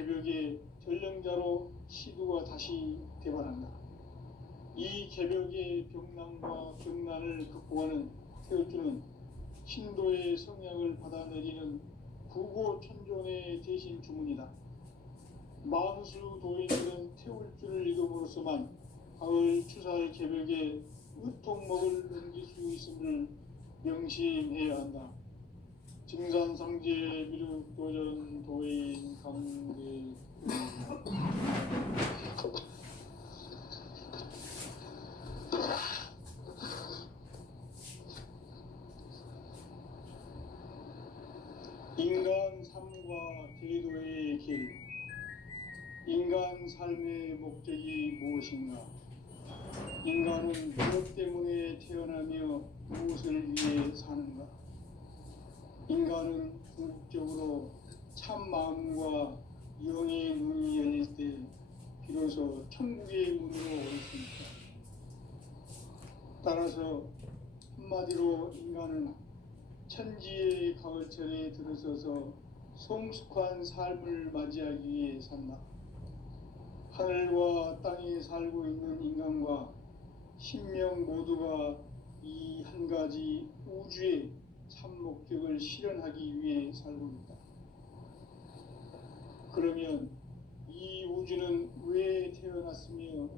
개벽의 전령자로 시두가 다시 되발한다. 이 개벽의 병난과 병난을 극복하는 태울주는 신도의 성약을 받아내리는 구고천존의 대신 주문이다. 만수 도인들은 태울주를 이름으로서만 가을 추살 개벽의 의통목을 넘길 수 있음을 명심해야 한다. 증산상제 미륵도전 도인 강대 인간 삶과 계도의 길. 인간 삶의 목적이 무엇인가? 인간은 무엇 때문에 태어나며 무엇을 위해 사는가? 인간은 궁극적으로 참 마음과 영의 눈이 열릴 때 비로소 천국의 문으로 올 수 있다. 따라서 한마디로 인간은 천지의 가을철에 들어서서 성숙한 삶을 맞이하기 위해 산다. 하늘과 땅에 살고 있는 인간과 신명 모두가 이 한 가지 우주의 참 목적을 실현하기 위해 살고 있다. 그러면 이 우주는 왜 태어났으며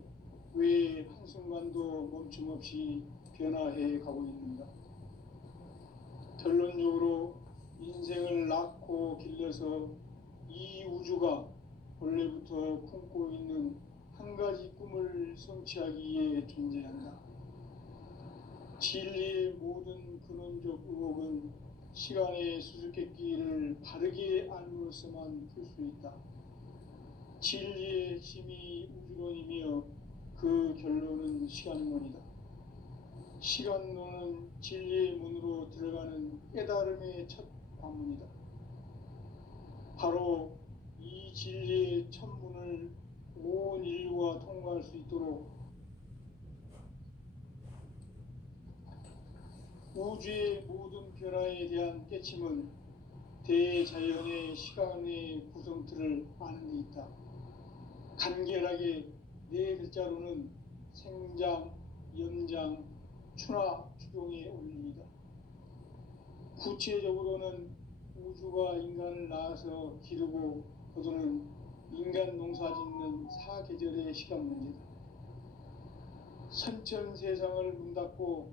왜 한순간도 멈춤없이 변화해 가고 있는가? 결론적으로 인생을 낳고 길러서 이 우주가 본래부터 품고 있는 한 가지 꿈을 성취하기 위해 존재한다. 진리의 모든 근원적 의혹은 시간의 수수께끼를 바르게 알므로서만 풀 수 있다. 진리의 핵심이 우주론이며 그 결론은 시간론이다. 시간론은 진리의 문으로 들어가는 깨달음의 첫 관문이다. 바로 이 진리의 첫 문을 온 인류가 통과할 수 있도록 우주의 모든 변화에 대한 깨침은 대자연의 시간의 구성틀을 아는 데 있다. 간결하게 네 글자로는 생장, 연장, 추나 추동의 원리이다. 구체적으로는 우주가 인간을 낳아서 기르고 거두는 인간 농사 짓는 사계절의 시간 문제다. 선천 세상을 문 닫고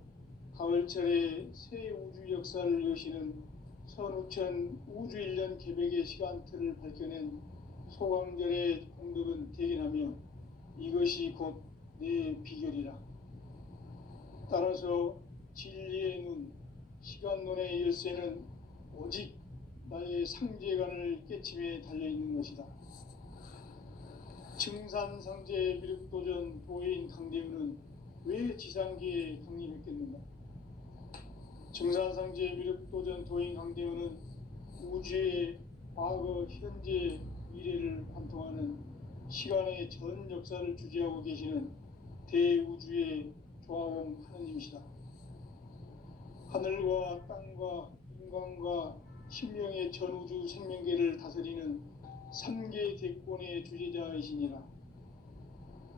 가을철에 새 우주 역사를 여시는 선우천 우주일년 개벽의 시간틀을 밝혀낸 소강절의 공덕은 대견하며 이것이 곧 내 비결이라. 따라서 진리의 눈, 시간론의 열쇠는 오직 나의 상제관을 깨침에 달려있는 것이다. 증산상제 미륵도전 도인 강대우는 왜 지상계에 강림했겠는가? 증산상제 미륵도전 도인 강대우는 우주의 과거, 현재, 미래를 관통하는 시간의 전 역사를 주재하고 계시는 대우주의 조화공 하느님이시다. 하늘과 땅과 인간과 신명의 전우주 생명계를 다스리는 3계 대권의 주재자이시니라.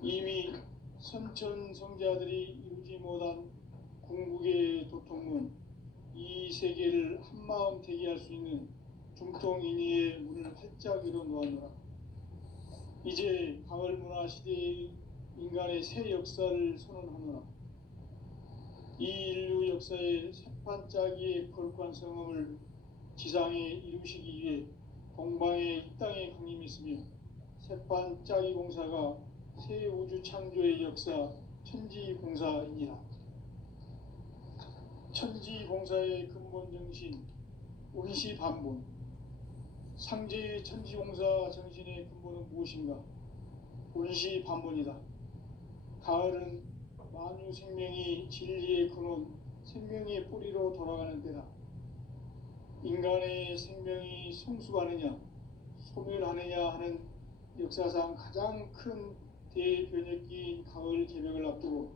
이미 선천성자들이 이루지 못한 궁극의 도통문, 이 세계를 한마음 되게 할 수 있는 중통인의의 문을 활짝 열어 놓았노라. 이제 가을 문화 시대의 인간의 새 역사를 선언하노라. 이 인류 역사의 새판짜기의 거룩한 성험을 지상에 이루시기 위해 동방의 이 땅에 강림했으며 새판짜기 공사가 새 우주 창조의 역사 천지공사이니라. 천지공사의 근본 정신 운시반본. 상제의 천지공사 정신의 근본은 무엇인가? 운시반본이다. 가을은 만유 생명이 진리의 근원, 생명의 뿌리로 돌아가는 때다. 인간의 생명이 성숙하느냐, 소멸하느냐 하는 역사상 가장 큰 대변혁기인 가을 개벽을 앞두고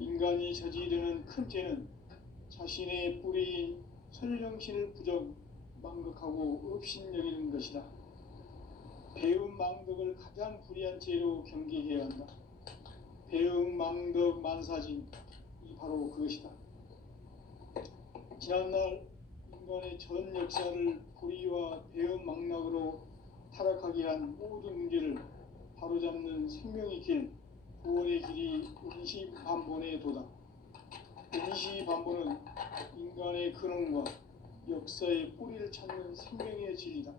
인간이 저지르는 큰 죄는 자신의 뿌리인 설령신을 부정, 망극하고 업신여기는 것이다. 배은망덕을 가장 불의한 죄로 경계해야 한다. 배은망덕 만사진, 이 바로 그것이다. 지난날 인간의 전 역사를 불의와 배은망락으로 타락하게 한 모든 문제를 바로잡는 생명의 길, 구원의 길이 임시반본의 도다. 임시반본은 인간의 근원과 역사의 뿌리를 찾는 생명의 진리다.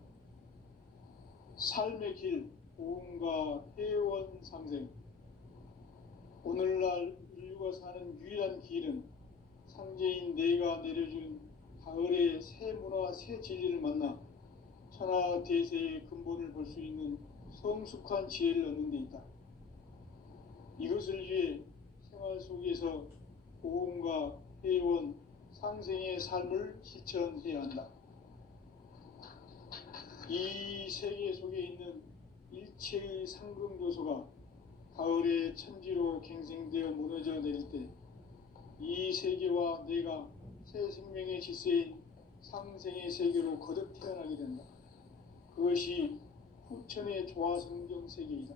삶의 길, 보험과 회원 상생. 오늘날 인류가 사는 유일한 길은 상제인 내가 내려준 가을의 새 문화, 새 진리를 만나 천하 대세의 근본을 볼 수 있는 성숙한 지혜를 얻는 데 있다. 이것을 위해 생활 속에서 보험과 회원, 상생의 삶을 실천해야 한다. 이 세계 속에 있는 일체의 상금 요소가 가을의 천지로 갱생되어 무너져 내릴 때 이 세계와 내가 새 생명의 질서인 상생의 세계로 거듭 태어나게 된다. 그것이 후천의 조화성경 세계이다.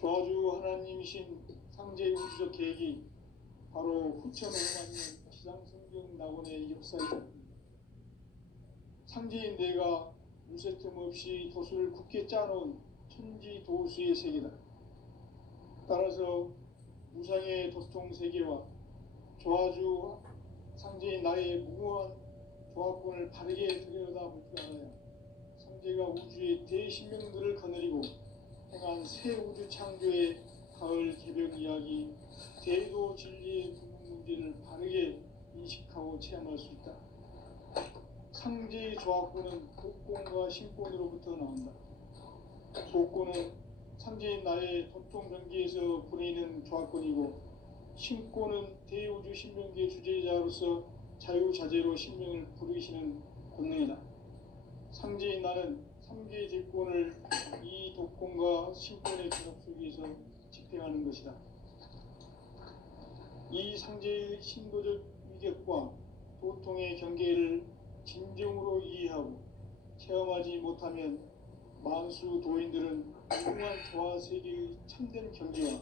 조화주 하나님이신 상제의 우주적 계획이 바로 후천 5만년 지상성경 낙원의 역사이다. 상제인 내가 무쇠틈 없이 도수를 굳게 짜놓은 천지 도수의 세계다. 따라서 무상의 도통 세계와 조화주 상제인 나의 무모한 조합권을 바르게 들여다볼 줄 알아야 상제가 우주의 대신명들을 거느리고 행한 새 우주 창조의 가을 개벽 이야기, 대도 진리의 궁극 문제를 바르게 인식하고 체험할 수 있다. 상제의 조합권은 복권과 신권으로부터 나온다. 복권은 상제인 나의 도통 경계에서 부리는 조합권이고, 신권은 대우주 신명기의 주제자로서 자유자재로 신명을 부르시는 권능이다. 상제인 나는 3개의 대권을 이 독권과 신권의 결합 속에서 집행하는 것이다. 이 상제의 신도적 위격과 도통의 경계를 진정으로 이해하고 체험하지 못하면 만수 도인들은 무궁한 조화 세계의 참된 경지와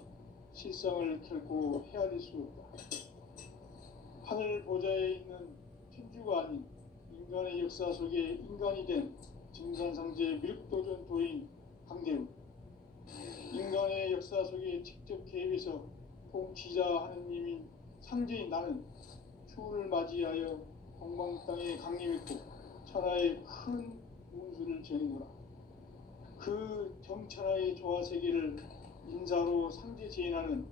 실상을 결코 헤아릴 수 없다. 하늘 보좌에 있는 천주가 아닌 인간의 역사 속에 인간이 된 증산상제 밀도전 도인 강대우, 인간의 역사 속에 직접 개입해서 통치자 하느님인 상제인 나는 추운을 맞이하여 동방 땅에 강림했고 천하의 큰 운수를 전이노라. 그 정천하의 조화 세계를 인사로 상제 제인하는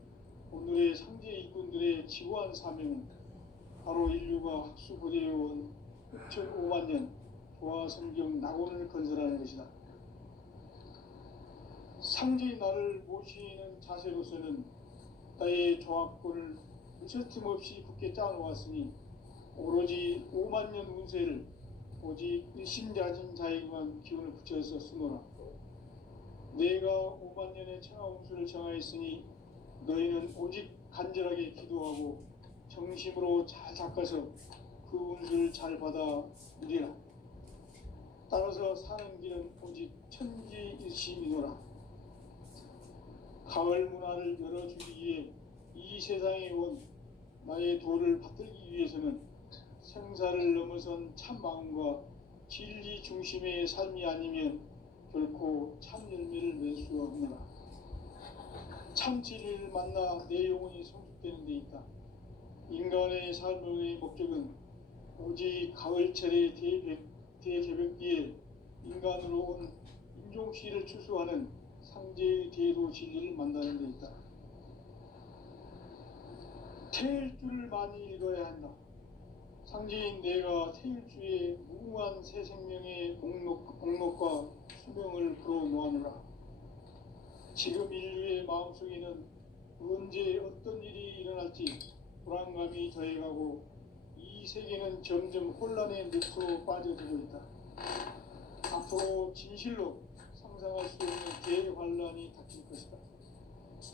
오늘의 상제 일꾼들의 지고한 사명은 바로 인류가 학수고대해온 6,5만 년 조화 성경 낙원을 건설하는 것이다. 상제인 나를 모시는 자세로서는 나의 조합권을 무쇠틈 없이 굳게 짜놓았으니 오로지 5만 년 운세를 오직 일심자진 자에게만 기운을 붙여서 쓰노라. 내가 5만 년의 천하 운수를 정하였으니 너희는 오직 간절하게 기도하고 정심으로 잘 닦아서 그 운수를 잘 받아 누리라. 따라서 사는 길은 오직 천지일심이노라. 가을 문화를 열어주기 위해 이 세상에 온 나의 도를 받들기 위해서는 생사를 넘어선 참 마음과 진리 중심의 삶이 아니면 결코 참 열매를 낼 수 없노라. 참 진리를 만나 내 영혼이 성숙되는 데 있다. 인간의 삶의 목적은 오직 가을철의 대개벽기에 인간으로 온 인종시를 추수하는 상제의 대도 진리를 만나는 데 있다. 태일주를 많이 읽어야 한다. 상제인 내가 태일주의 무궁한 새 생명의 목록과 수명을 불어놓아노라. 지금 인류의 마음속에는 언제 어떤 일이 일어날지 불안감이 더해가고 이 세계는 점점 혼란의 늪으로 빠져들고 있다. 앞으로 진실로 상상할 수 없는 대환란이 닥칠 것이다.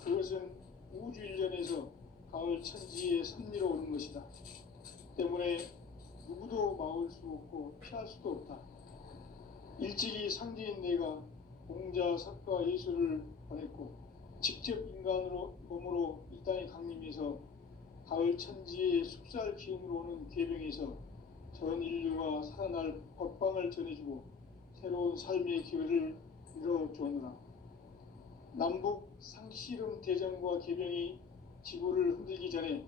그것은 우주 일련에서 가을 천지에 섭리로 오는 것이다. 때문에 누구도 막을 수 없고 피할 수도 없다. 일찍이 상제인 내가 공자, 석가, 예수를 보냈고 직접 인간으로 몸으로 이 땅에 강림해서 가을 천지의 숲살 기운으로 오는 괴병에서 전 인류가 살아날 법방을 전해주고 새로운 삶의 기회를 이뤄주느라. 남북 상씨름 대전과 개병이 지구를 흔들기 전에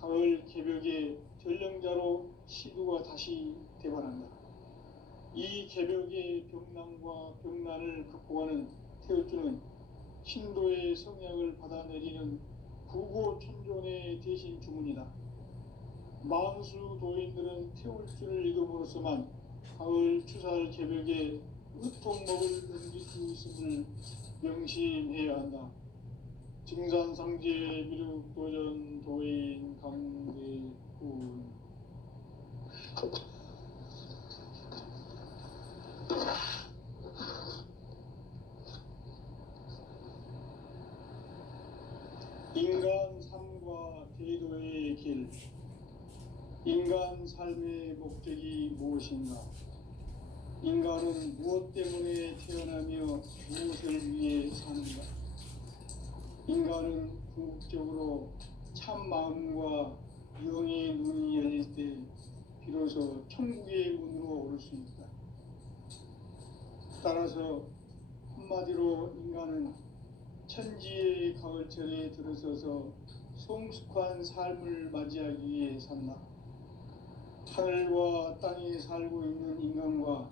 가을 개벽의 전령자로 시두가 다시 대발한다. 이 개벽의 병난과 병난을 극복하는 태울주는 신도의 성약을 받아내리는 부고천존의 대신 주문이다. 만수 도인들은 태울주를 이름으로서만 가을 추살 개벽의 으통목을 넘길 수 있음을 명심해야 한다. 증산상제 미륵도전 도인 강대군. 인간 삶과 대도의 길. 인간 삶의 목적이 무엇인가? 인간은 무엇 때문에 태어나며 무엇을 위해 사는가? 인간은 궁극적으로 참 마음과 영의 눈이 열릴 때 비로소 천국의 문으로 오를 수 있다. 따라서 한마디로 인간은 천지의 가을철에 들어서서 성숙한 삶을 맞이하기 위해 산다. 하늘과 땅에 살고 있는 인간과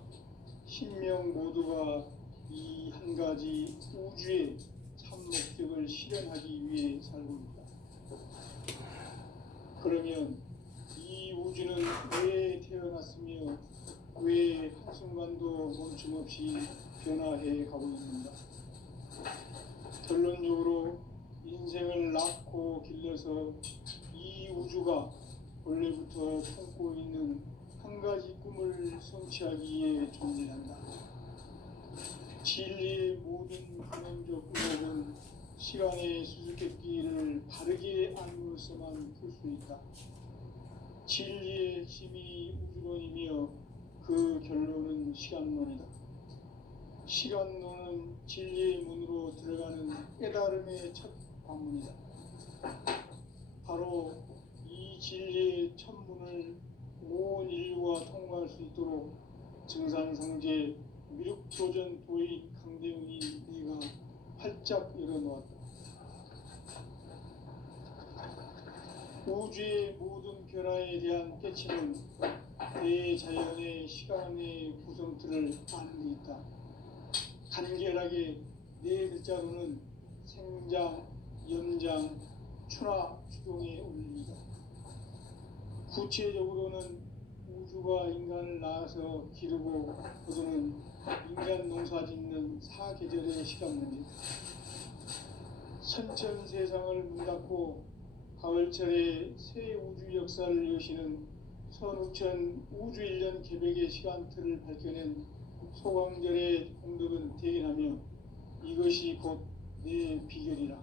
신명 모두가 이 한 가지 우주의 참 목적을 실현하기 위해 살고 있다. 그러면 이 우주는 왜 태어났으며 왜 한순간도 멈춤없이 변화해 가고 있는가? 결론적으로 인생을 낳고 길러서 이 우주가 원래부터 품고 있는 한 가지 꿈을 성취하기 위해 존재한다. 진리의 모든 근원적 의혹은 시간의 수수께끼를 바르게 알므로서만 풀 수 있다. 진리의 핵심이 우주론이며 그 결론은 시간론이다. 시간론은 진리의 문으로 들어가는 깨달음의 첫 관문이다. 바로 이 진리의 첫 문을 온 인류가 통과할 수 있도록 증산상제 미륵도전 도인 강대훈이 내가 활짝 열어놓았다. 우주의 모든 변화에 대한 깨치는 대자연의 시간의 구성틀을 아는 데 있다. 간결하게 네 글자로는 생장, 연장, 추나, 추동에 올립니다. 구체적으로는 우주가 인간을 낳아서 기르고 거두는 인간 농사 짓는 사계절의 시간입니다. 선천 세상을 문 닫고 가을철에 새 우주 역사를 여시는 선우천 우주 1년 개벽의 시간틀을 밝혀낸 소광절의 공덕은 대견하며 이것이 곧 내 비결이라.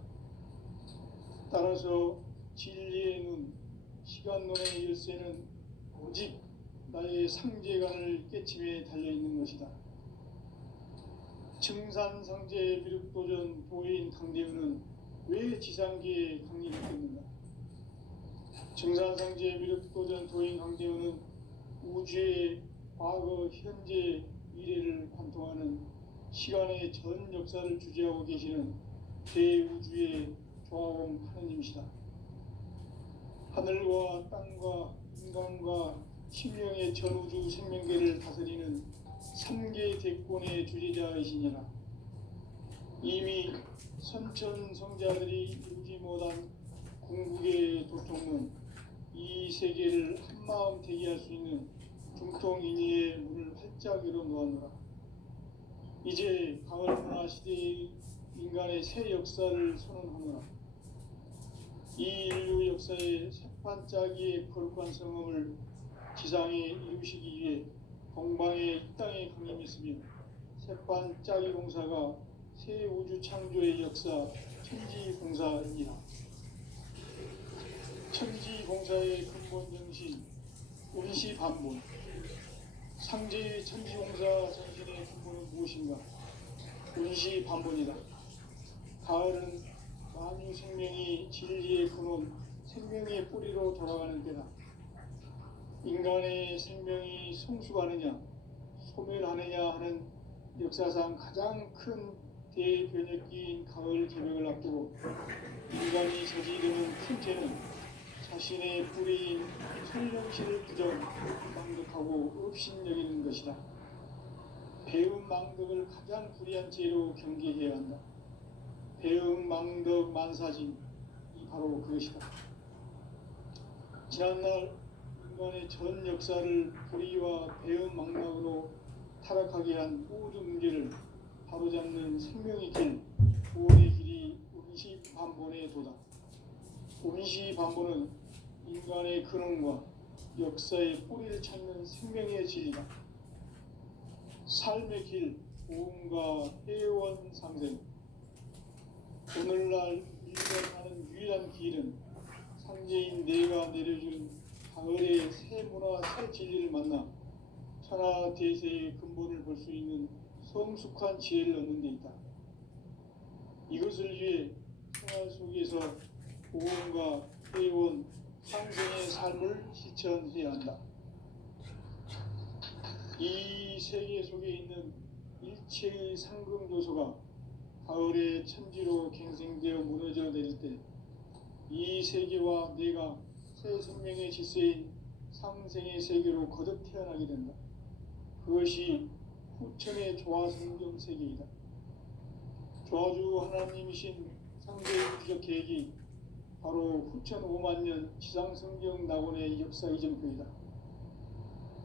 따라서 진리의 눈, 시간론의 열쇠는 오직 나의 상제관을 깨침에 달려있는 것이다. 증산상제 미륵도전 도인 강대훈은 왜 지상계에 강림했겠는가? 증산상제 미륵도전 도인 강대훈은 우주의 과거, 현재, 미래를 관통하는 시간의 전 역사를 주재하고 계시는 대우주의 조화공 하느님이시다. 하늘과 땅과 인간과 신명의 전우주 생명계를 다스리는 3계 대권의 주재자이시니라. 이미 선천성자들이 이루지 못한 궁극의 도통은 이 세계를 한마음 되게 할 수 있는 중통인의의 문을 활짝 열어놓았노라. 이제 가을 문화 시대의 인간의 새 역사를 선언하노라. 이 인류 역사의 새판짜기의 거룩한 성음을 지상에 이루시기 위해 동방의 이 땅에 강림했으며 새판짜기 공사가 새 우주 창조의 역사 천지공사입니다. 천지공사의 근본 정신 운시반본. 상제의 천지공사 정신의 근본은 무엇인가? 운시 반본이다. 가을은 만유 생명이 진리의 근원, 생명의 뿌리로 돌아가는 때다. 인간의 생명이 성숙하느냐, 소멸하느냐 하는 역사상 가장 큰 대변혁기인 가을 개벽을 앞두고 인간이 저지르는 큰 죄는 자신의 뿌리인 설령실을 부정 망덕하고 업신여기는 것이다. 배음 망덕을 가장 불의한 죄로 경계해야 한다. 배음 망덕 만사진, 이 바로 그것이다. 지난날 인간의 전 역사를 불의와 배음 망덕으로 타락하게 한 모든 문제를 바로잡는 생명의 길, 구원의 길이 운시 반본의 도다. 운시 반본은 인간의 근원과 역사의 뿌리를 찾는 생명의 진리다. 삶의 길, 보험과 회원 상생. 오늘날 인간하는 유일한 길은 상제인 내가 내려준 가을의 새 문화 새 진리를 만나 천하 대세의 근본을 볼 수 있는 성숙한 지혜를 얻는 데 있다. 이것을 위해 생활 속에서 보험과 회원, 상생의 삶을 실천해야 한다. 이 세계 속에 있는 일체의 상금 요소가 가을의 천지로 갱생되어 무너져 내릴 때 이 세계와 내가 새 생명의 질서인 상생의 세계로 거듭 태어나게 된다. 그것이 후천의 조화성경 세계이다. 조화주 하나님이신 상대의 우주적 계획이 바로 후천 5만년 지상성경 낙원의 역사 이전표이다.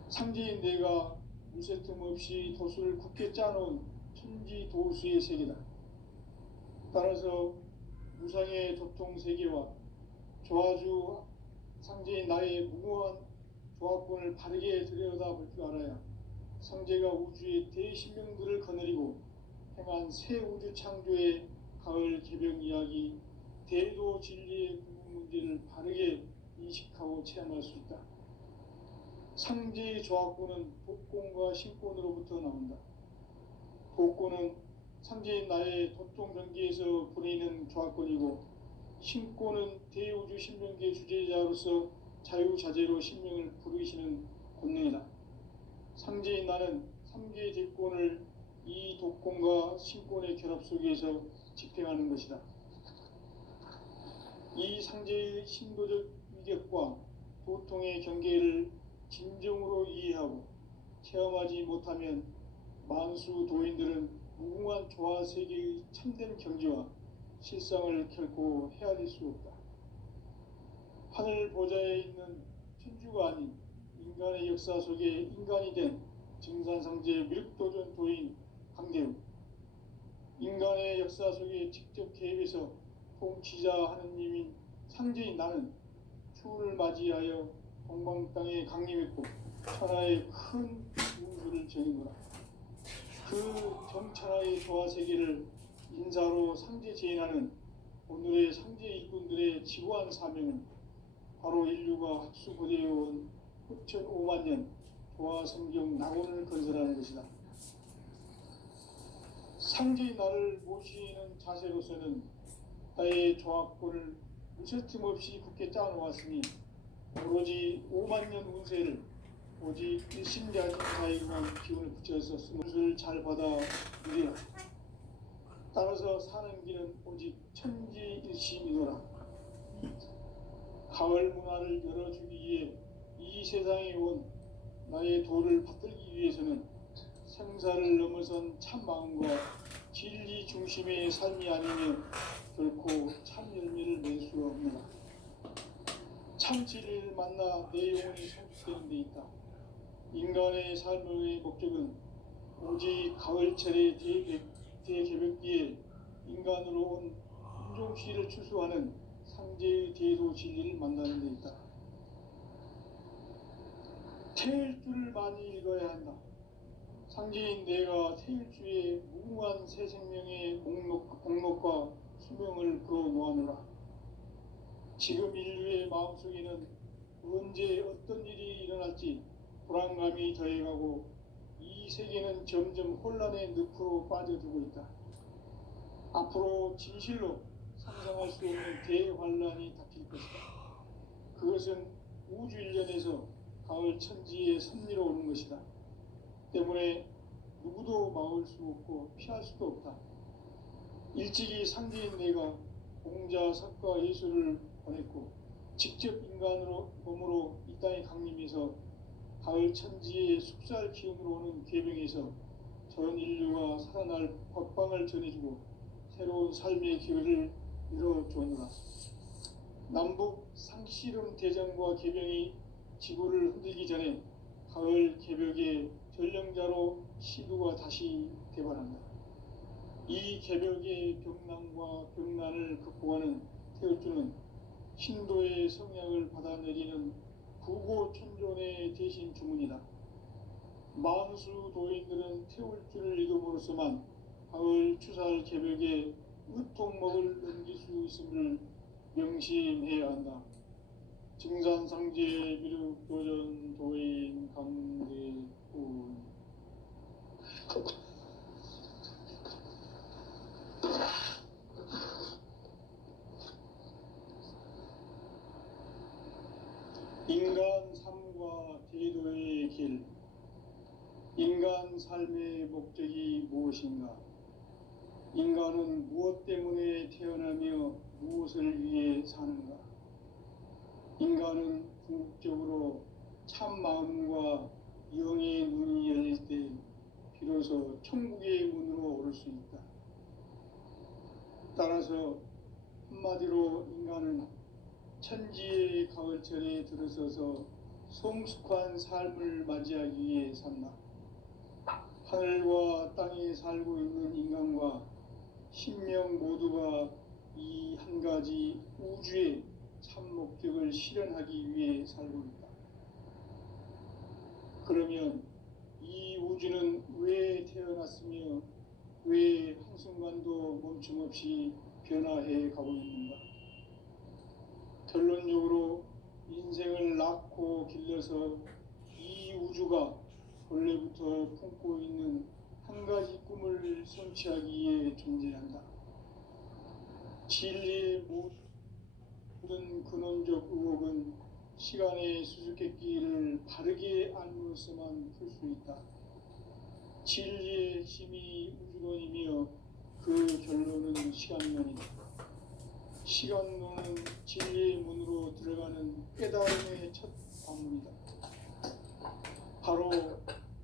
상제인 내가 무쇠틈 없이 도수를 굳게 짜놓은 천지도수의 세계다. 따라서 무상의 도통세계와 조화주 상제인 나의 무궁한 조합권을 바르게 들여다볼 줄 알아야 상제가 우주의 대신명들을 거느리고 행한 새 우주 창조의 가을 개벽 이야기, 대도 진리의 궁극 문제를 바르게 인식하고 체험할 수 있다. 상제의 조합권은 도권과 신권으로부터 나온다. 도권은 상제인 나의 도통 경계에서 보내는 조합권이고, 신권은 대우주 신명계 주제자로서 자유자재로 신명을 부르시는 권능이다. 상제인 나는 3개 대권을 이 도권과 신권의 결합 속에서 집행하는 것이다. 이 상제의 신도적 위격과 도통의 경계를 진정으로 이해하고 체험하지 못하면 만수 도인들은 무궁한 조화 세계의 참된 경지와 실상을 결코 헤아릴 수 없다. 하늘 보좌에 있는 천주가 아닌 인간의 역사 속에 인간이 된 증산상제 밀도전 도인 강대우, 인간의 역사 속에 직접 개입해서 통치자 하느님인 상제인 나는 추운을 맞이하여 동방 땅에 강림했고 천하의 큰 우주를 정의노라. 그 정천하의 조화 세계를 인사로 상제 제인하는 오늘의 상제 일꾼들의 지구한 사명은 바로 인류가 학수고대해온 후천 5만년 조화 성경 낙원을 건설하는 것이다. 상제의 나를 모시는 자세로서는 나의 조합권을 무쇠틈 없이 굳게 짜놓았으니 오로지 5만년 운세를 오직 일심자에게만 기운을 붙여서 운수를 잘 받아 누리라. 따라서 사는 길은 오직 천지일심이노라. 가을 문화를 열어주기 위해 이 세상에 온 나의 도를 받들기 위해서는 생사를 넘어선 참 마음과 진리 중심의 삶이 아니면 결코 참 열매를 낼 수 없노라. 참 진리를 만나 내 영혼이 성숙되는 데 있다. 인간의 삶의 목적은 오직 가을철의 대개벽기에 인간으로 온 인종시를 추수하는 상제의 대도 진리를 만나는 데 있다. 태일주를 많이 읽어야 한다. 상제인 내가 태일주의 무궁한 새 생명의 목록과 수명을 그어놓아노라. 지금 인류의 마음속에는 언제 어떤 일이 일어날지 불안감이 더해가고 이 세계는 점점 혼란의 늪으로 빠져들고 있다. 앞으로 진실로 상상할 수 없는 대환란이 닥칠 것이다. 그것은 우주 일련에서 가을 천지의 섭리로 오는 것이다. 때문에 누구도 막을 수 없고 피할 수도 없다. 일찍이 상대인 내가 공자, 석가, 예수를 보냈고 직접 인간으로 몸으로 이 땅에 강림해서 가을 천지의 숲살 기운으로 오는 궤병에서 전 인류가 살아날 법방을 전해주고 새로운 삶의 기회를 열어주었노라. 남북 상씨름 대전과 개병이 지구를 흔들기 전에 가을 개벽의 전령자로 시두가 다시 개발한다. 이 개벽의 병난과 병난을 극복하는 태울주는 신도의 성약을 받아내리는 구고천존의 대신 주문이다. 만수 도인들은 태울주를 읽음으로써만 가을 추살 개벽에 으통먹을 넘길 수 있음을 명심해야 한다. 증산상제 미륵 도전 도인 강대훈. 인간 삶과 제도의 길. 인간 삶의 목적이 무엇인가? 인간은 무엇 때문에 태어나며 무엇을 위해 사는가? 인간은 궁극적으로 참 마음과 영의 눈이 열릴 때 비로소 천국의 문으로 오를 수 있다. 따라서 한마디로 인간은 천지의 가을철에 들어서서 성숙한 삶을 맞이하기 위해 산다. 하늘과 땅에 살고 있는 인간과 신명 모두가 이 한 가지 우주의 참 목적을 실현하기 위해 살고 있다. 그러면 이 우주는 왜 태어났으며 왜 한순간도 멈춤없이 변화해 가고 있는가? 결론적으로 인생을 낳고 길러서 이 우주가 본래부터 품고 있는 한 가지 꿈을 성취하기 위해 존재한다. 진리의 모든 근원적 의혹은 시간의 수수께끼를 바르게 알므로써만 풀 수 있다. 진리의 힘이 우주론이며 그 결론은 시간론이다. 시간론은 진리의 문으로 들어가는 깨달음의 첫 관문이다. 바로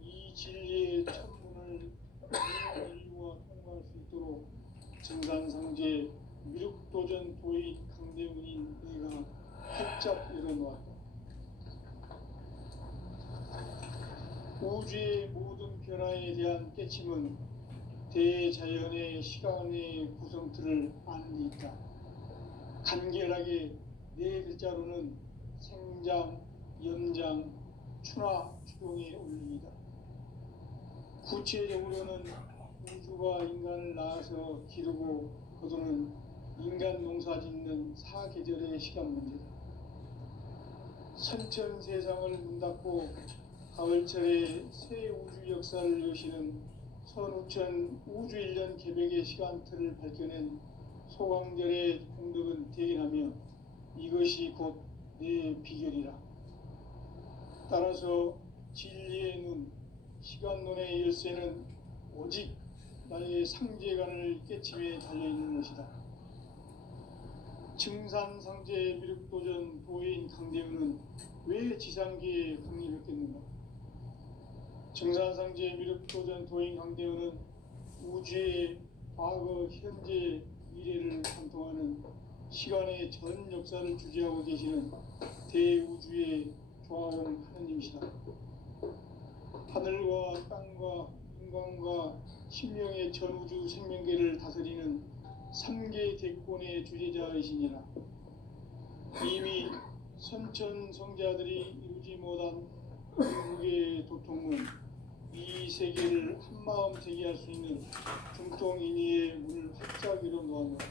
이 진리의 첫 문을 인류가 통과할 수 있도록 증산상제 미륵도전 도의 강대문인 내가 활짝 열어놓았다. 우주의 모든 변화에 대한 깨침은 대자연의 시간의 구성틀을 아는 데 있다. 간결하게 네 글자로는 생장, 연장, 추나 추동의 원리이다. 구체적으로는 우주가 인간을 낳아서 기르고 거두는 인간 농사 짓는 사계절의 시간 문제다. 선천 세상을 문닫고 가을철에 새 우주 역사를 여시는 선우천 우주 일년 개벽의 시간틀을 밝혀낸 소강절의 공덕은 대견하며 이것이 곧 내 비결이라. 따라서 진리의 눈, 시간론의 열쇠는 오직 나의 상제관을 깨침에 달려있는 것이다. 증산상제 미륵도전 도인 강대훈은 왜 지상계에 강림했겠는가? 증산상제 미륵도전 도인 강대훈은 우주의 과거, 현재, 미래를 관통하는 시간의 전 역사를 주재하고 계시는 대우주의 조화원 하느님이시다. 하늘과 땅과 인간과 신명의 전우주 생명계를 다스리는 3개 대권의 주재자이시니라. 이미 선천성자들이 이루지 못한 궁극의 도통은 이 세계를 한마음 되게 할 수 있는 중통인의의 문을 활짝 열어놓았노라.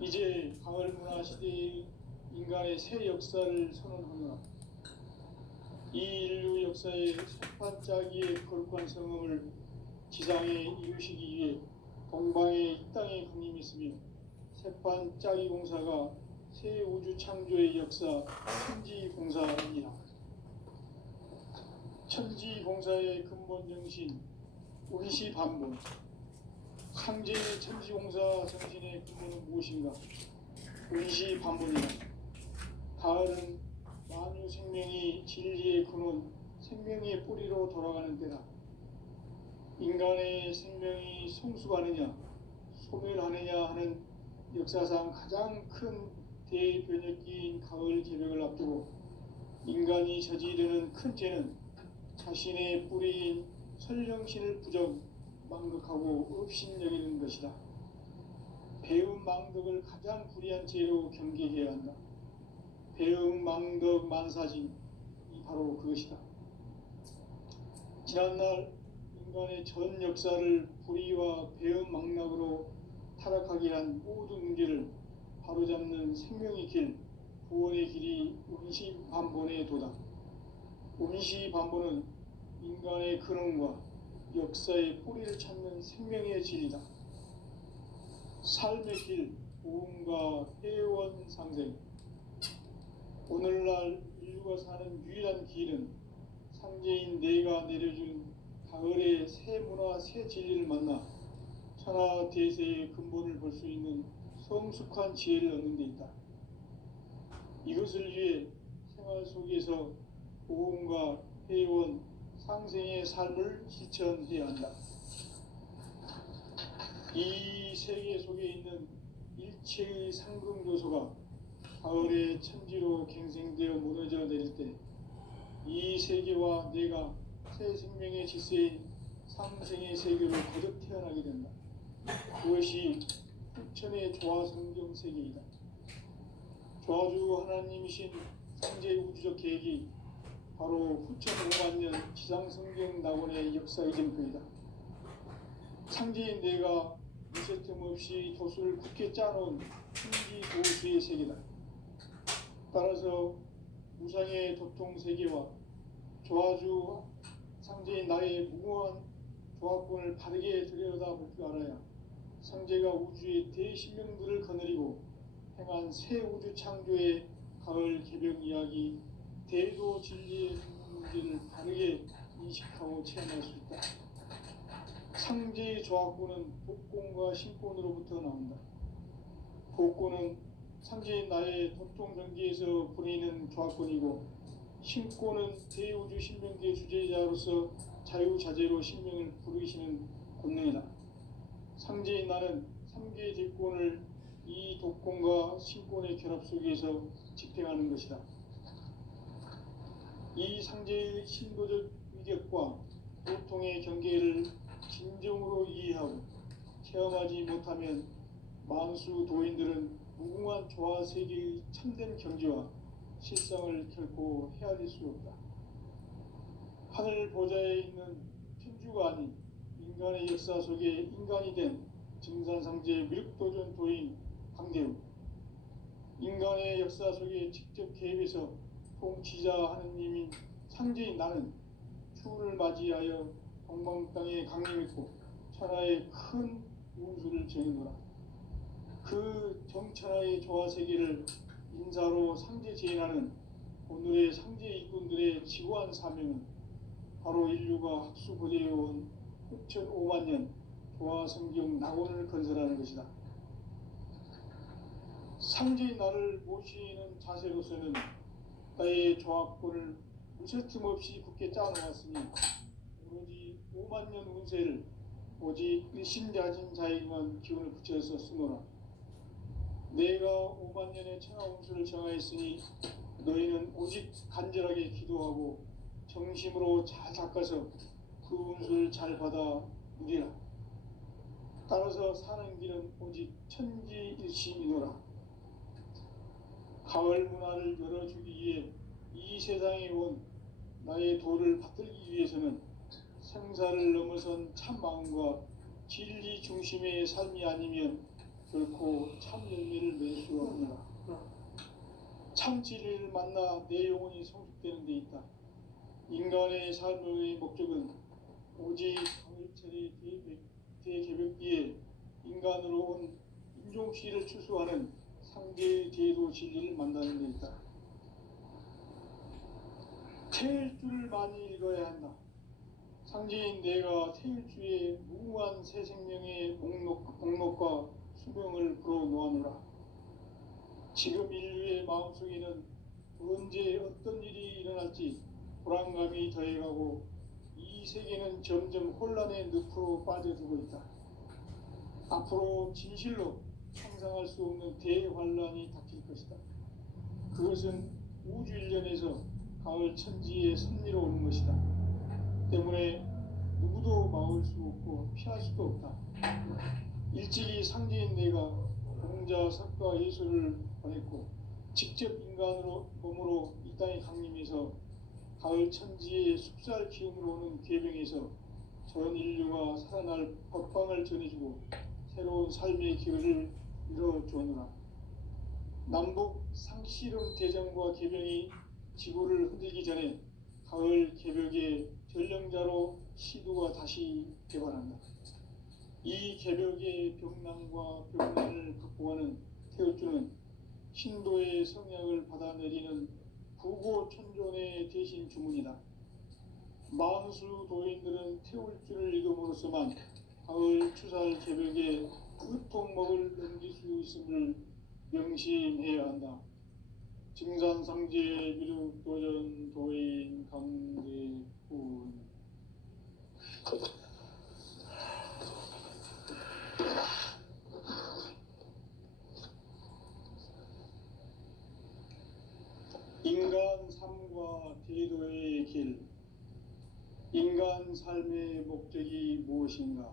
이제 가을 문화 시대의 인간의 새 역사를 선언하노라. 이 인류 역사의 첫 반짝이의 거룩한 성음을 지상에 이루시기 위해 동방의 세상에 이 땅에 강림했으며 새판 짜기 공사가 새 우주 창조의 역사 천지공사이니라. 천지공사의 근본 정신 운시반본. 상제의 천지공사 정신의 근본은 무엇인가? 운시반본이다. 가을은 만유 생명이 진리의 근원, 생명의 뿌리로 돌아가는 때다. 인간의 생명이 성숙하느냐 소멸하느냐 하는 역사상 가장 큰 대변혁기인 가을 개벽을 앞두고 인간이 저지르는 큰 죄는 자신의 뿌리인 설령신을 부정 망덕하고 업신여기는 것이다. 배움 망덕을 가장 불의한 죄로 경계해야 한다. 배움 망덕 만사진이 바로 그것이다. 지난날 인간의 전 역사를 불의와 배움 망락으로 타락하게 한 모든 문제를 바로잡는 생명의 길, 구원의 길이 운시반본의 도다. 운시반본은 인간의 근원과 역사의 뿌리를 찾는 생명의 진리다. 삶의 길, 보험과 회원 상생. 오늘날 인류가 사는 유일한 길은 상제인 내가 내려준 가을의 새 문화, 새 진리를 만나 천하 대세의 근본을 볼 수 있는 성숙한 지혜를 얻는 데 있다. 이것을 위해 생활 속에서 보험과 회원, 상생의 삶을 실천해야 한다. 이 세계 속에 있는 일체의 상승조소가 가을의 천지로 갱생되어 무너져 내릴 때 이 세계와 내가 새 생명의 질서인 상생의 세계로 거듭 태어나게 된다. 그것이 후천의 조화성경 세계이다. 조화주 하나님이신 상제 우주적 계획이 바로 후천 5만 년 지상성경 낙원의 역사의 전표이다. 상제인 내가 무쇠 틈 없이 도수를 굳게 짜놓은 신기 도수의 세계다. 따라서 무상의 도통 세계와 조화주 상제인 나의 무궁한 조화권을 바르게 들여다볼 줄 알아야 상제가 우주의 대신명들을 거느리고 행한 새 우주 창조의 가을 개벽 이야기 대도 진리의 문제를 바르게 인식하고 체험할 수 있다. 상제의 조화권은 복권과 신권으로부터 나온다. 복권은 상제인 나의 도통 경계에서 보내는 조화권이고 신권은 대우주 신명기의 주제자로서 자유자재로 신명을 부르시는 권능이다. 상제인 나는 3개의 대권을 이 독권과 신권의 결합 속에서 집행하는 것이다. 이 상제의 신도적 위격과 보통의 경계를 진정으로 이해하고 체험하지 못하면 만수 도인들은 무궁한 조화 세계의 참된 경지와 실상을 결코 헤아릴 수 없다. 하늘 보좌에 있는 천주가 아닌 인간의 역사 속에 인간이 된 증산상제 미륵도전 도인 강대우, 인간의 역사 속에 직접 개입해서 통치자 하느님인 상제인 나는 추운을 맞이하여 동방 땅에 강림했고 천하의 큰 운수를 정해노라. 그 정천하의 조화 세계를 인사로 상제 제인하는 오늘의 상제 일꾼들의 지구한 사명은 바로 인류가 학수 고대해온 6,5만 년 조화 성경 낙원을 건설하는 것이다. 상제인 나를 모시는 자세로서는 나의 조화권을 무쇠틈 없이 굳게 짜놓았으니 오로지 5만 년 운세를 오직 일심자진 자에게만 기운을 붙여서 쓰노라. 내가 5만 년의 천하 운수를 정하였으니 너희는 오직 간절하게 기도하고 정심으로 잘 닦아서 그 운수를 잘 받아 누리라. 따라서 사는 길은 오직 천지일심이노라. 가을 문화를 열어주기 위해 이 세상에 온 나의 도를 받들기 위해서는 생사를 넘어선 참 마음과 진리 중심의 삶이 아니면 결코 참 열매를 맺을 수 없느라. 참 진리를 만나 내 영혼이 성숙되는 데 있다. 인간의 삶의 목적은 오직 가을철의 대개벽기에 인간 인간으로 온 인종시를 추수하는 상제의 제도 진리를 만나는 데 있다. 태일주를 많이 읽어야 한다. 상제인 내가 태일주의 무궁한 새 생명의 목록과 수명을 불어놓아노라. 지금 인류의 마음속에는 언제 어떤 일이 일어날지 불안감이 더해가고 이 세계는 점점 혼란의 늪으로 빠져들고 있다. 앞으로 진실로 상상할 수 없는 대환란이 닥칠 것이다. 그것은 우주 일련에서 가을 천지의 섭리로 오는 것이다. 때문에 누구도 막을 수 없고 피할 수도 없다. 일찍이 상제인 내가 공자, 석가, 예수를 보냈고 직접 인간으로 몸으로 이 땅에 강림해서 가을 천지의 숲살 기운으로 오는 계병에서 전 인류가 살아날 법방을 전해주고 새로운 삶의 기회를 이뤄주오노라. 남북 상씨름 대전과 계병이 지구를 흔들기 전에 가을 개벽의 전령자로 시두가 다시 개발한다. 이 개벽의 병난과 병난을 극복하는 태울주는 신도의 성약을 받아내리는 부고천존의 대신 주문이다. 만수 도인들은 태울주를 읽음으로써만 가을 추살 개벽의 끝통목을 넘길 수 있음을 명심해야 한다. 증산상제 미륵도전 도인 강대군. 인간 삶과 대도의 길. 인간 삶의 목적이 무엇인가?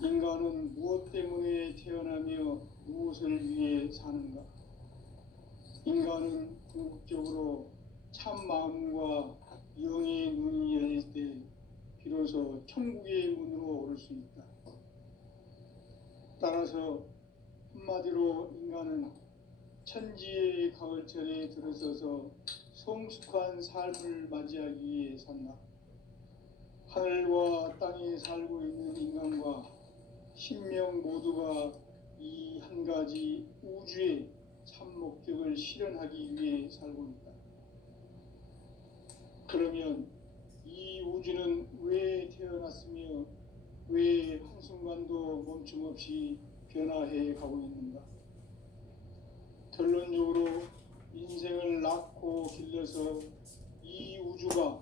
인간은 무엇 때문에 태어나며 무엇을 위해 사는가? 인간은 궁극적으로 참 마음과 영의 눈이 열릴 때 비로소 천국의 문으로 오를 수 있다. 따라서 한마디로 인간은 천지의 가을철에 들어서서 성숙한 삶을 맞이하기 위해 산다. 하늘과 땅에 살고 있는 인간과 신명 모두가 이 한 가지 우주의 참 목적을 실현하기 위해 살고 있다. 그러면 이 우주는 왜 태어났으며 왜 한순간도 멈춤 없이 변화해 가고 있는가? 결론적으로 인생을 낳고 길러서 이 우주가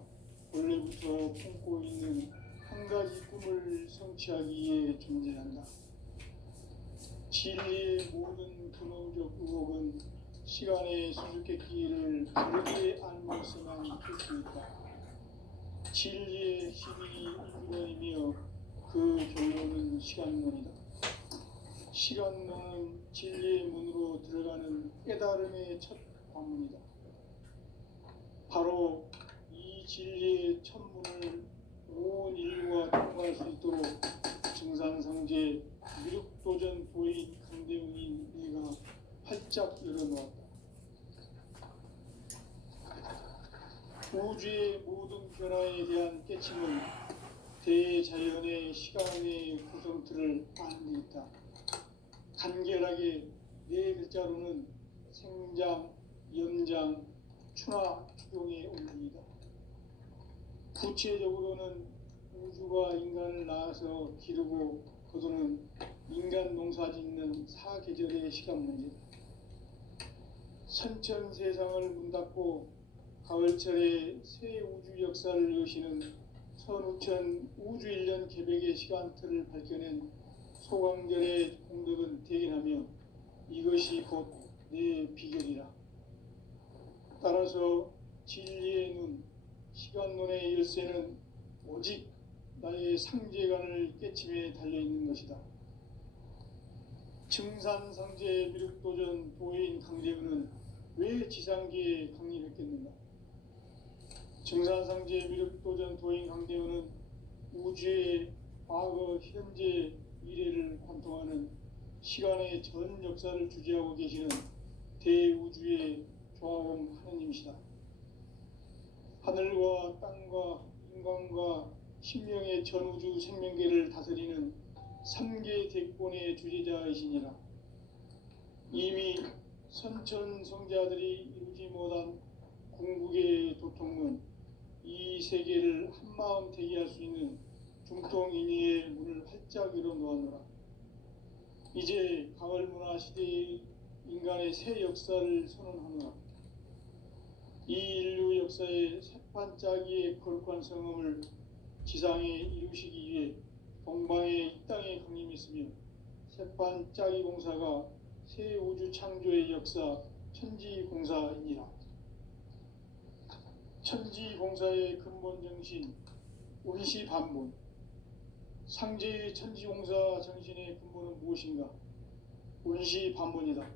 원래부터 품고 있는 한 가지 꿈을 성취하기 위해 존재한다. 진리의 모든 근원적 의혹은 시간의 수수께끼를 다르게 알면서만 풀 수 있다. 진리의 힘이 인문이며 그 결론은 시간론이다. 시간론은 진리의 문으로 들어가는 깨달음의 첫 관문이다. 바로 이 진리의 첫 문을 온 인류가 통과할 수 있도록 증산상제 미륵도전 도인 강대웅인 내가 활짝 열어놓았다. 우주의 모든 변화에 대한 깨침은 대자연의 시간의 구성틀을 아는 데 있다. 간결하게 네 글자로는 생장, 연장, 추나 추동의 원리이다. 구체적으로는 우주가 인간을 낳아서 기르고 거두는 인간 농사 짓는 사계절의 시간 문제다. 선천 세상을 문 닫고 가을철에 새 우주 역사를 여시는 선우천 우주일년 개벽의 시간틀을 밝혀낸 소강절의 공덕은 대견하며 이것이 곧 내 비결이라. 따라서 진리의 눈, 시간론의 열쇠는 오직 나의 상제관을 깨침에 달려있는 것이다. 증산상제 미륵도전 도인 강대훈은 왜 지상계에 강림했겠는가? 증산상제 미륵도전 도인 강대훈은 우주의 과거, 현재, 미래를 관통하는 시간의 전 역사를 주재하고 계시는 대우주의 조화원 하느님이시다. 하늘과 땅과 인간과 신명의 전우주 생명계를 다스리는 삼계 대권의 주제자이시니라. 이미 선천성자들이 이루지 못한 궁극의 도통은 이 세계를 한마음 되게 할 수 있는 중통인의의 문을 활짝 열어 놓았노라. 이제 가을 문화 시대의 인간의 새 역사를 선언하노라. 이 인류 역사의 새판짜기의 거룩한 성음을 지상에 이루시기 위해 동방의 이 땅에 강림했으며 새판짜기 공사가 새 우주 창조의 역사 천지공사이니라. 천지공사의 근본 정신 운시반본. 상제의 천지공사 정신의 근본은 무엇인가? 운시반본이다.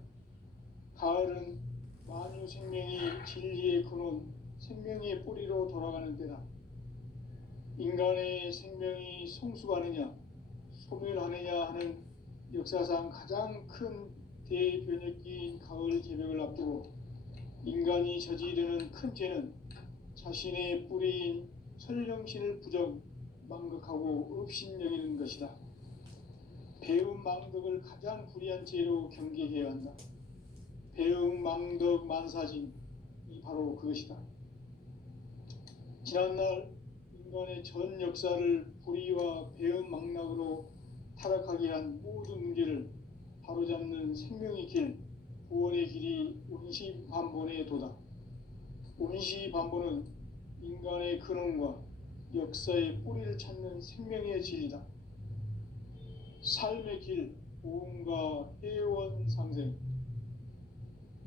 가을은 만유 생명이 진리의 근원, 생명의 뿌리로 돌아가는 때다. 인간의 생명이 성숙하느냐, 소멸하느냐 하는 역사상 가장 큰 대변혁기인 가을 개벽을 앞두고 인간이 저지르는 큰 죄는 자신의 뿌리인 설령신을 부정, 망극하고 업신여기는 것이다. 배움 망덕을 가장 불의한 죄로 경계해야 한다. 배움 망덕 만사진이 바로 그것이다. 지난날 인간의 전 역사를 불의와 배움 망락으로 타락하게 한 모든 문제를 바로잡는 생명의 길, 구원의 길이 운시반본의 도다. 운시반본은 인간의 근원과 역사의 뿌리를 찾는 생명의 진리다. 삶의 길, 보험과 해원 상생.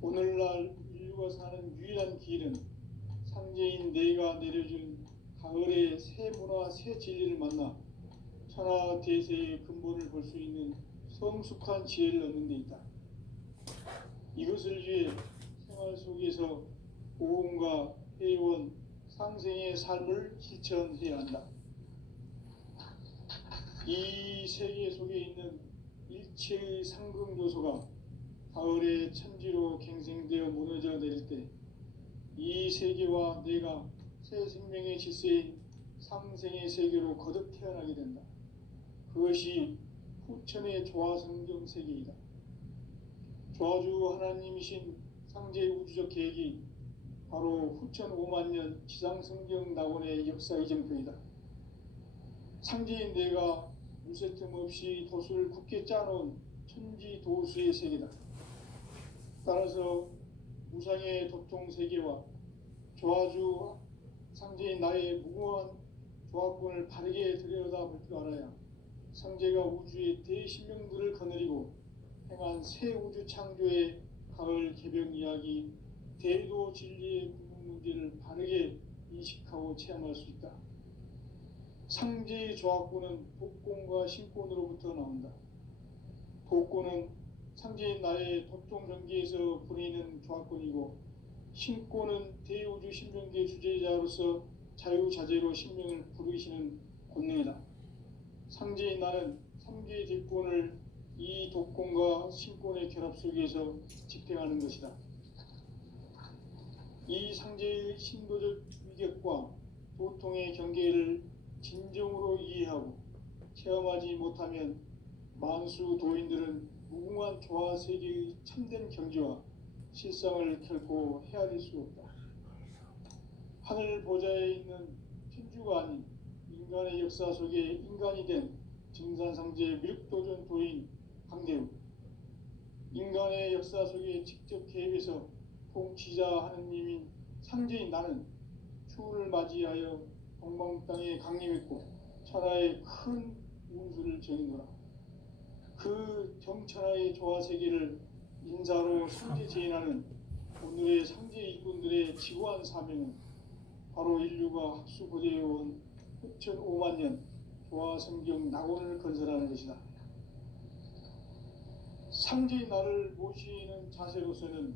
오늘날 인류가 사는 유일한 길은 상제인 내가 내려준 가을의 새 문화, 새 진리를 만나 천하 대세의 근본을 볼 수 있는 성숙한 지혜를 얻는 데 있다. 이것을 위해 생활 속에서 보험과 해원, 상생의 삶을 실천해야 한다. 이 세계 속에 있는 일체의 상금 요소가 가을의 천지로 갱생되어 무너져 내릴 때 이 세계와 내가 새 생명의 질서인 상생의 세계로 거듭 태어나게 된다. 그것이 후천의 조화성경 세계이다. 조화주 하나님이신 상제의 우주적 계획이 바로 후천 5만 년 지상성경 낙원의 역사 이정표이다. 상제인 내가 물새 틈 없이 도수를 굳게 짜놓은 천지 도수의 세계다. 따라서 무상의 도통 세계와 조화주 상제인 나의 무궁한 조화권을 바르게 들여다볼 줄 알아야 상제가 우주의 대신명들을 거느리고 행한 새 우주 창조의 가을 개벽 이야기, 대도 진리의 궁극 문제를 바르게 인식하고 체험할 수 있다. 상제의 조화권은 복권과 신권으로부터 나온다. 복권은 상제인 나의 도통 경계에서 부리는 조화권이고, 신권은 대우주 신명계 주제자로서 자유자재로 신명을 부르시는 권능이다. 상제인 나는 3개의 대권을 이 독권과 신권의 결합 속에서 집행하는 것이다. 이 상제의 신도적 위격과 도통의 경계를 진정으로 이해하고 체험하지 못하면 만수 도인들은 무궁한 조화 세계의 참된 경지와 실상을 결코 헤아릴 수 없다. 하늘 보좌에 있는 천주가 아닌 인간의 역사 속에 인간이 된 증산상제 밀육도전 도인 강대우, 인간의 역사 속에 직접 개입해서 통치자 하느님인 상제인 나는 추운을 맞이하여 동방 땅에 강림했고 천하의 큰 운수를 정의노라. 그 정천하의 조화 세계를 인사로 상제 제인하는 오늘의 상제 일꾼들의 지고한 사명은 바로 인류가 학수고대해온 후천 5만 년 조화 성경 낙원을 건설하는 것이다. 상제의 나를 모시는 자세로서는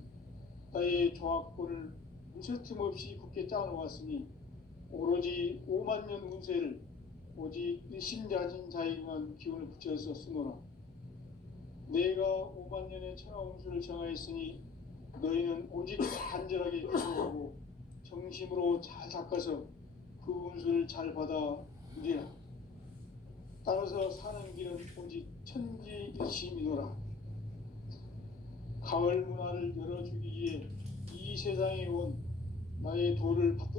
나의 조화권을 무쇠틈 없이 굳게 짜놓았으니 오로지 5만 년 운세를 오직 일심자진 자에게만 기운을 붙여서 쓰노라. 내가 5만 년의 천하 운수를 정하였으니 너희는 오직 간절하게 기도하고 정심으로 잘 닦아서 그 운수를 잘 받아 누리라. 따라서 사는 길은 오직 천지일심이노라. 가을 문화를 열어주기 위해 이 세상에 온 나의 도를 받들기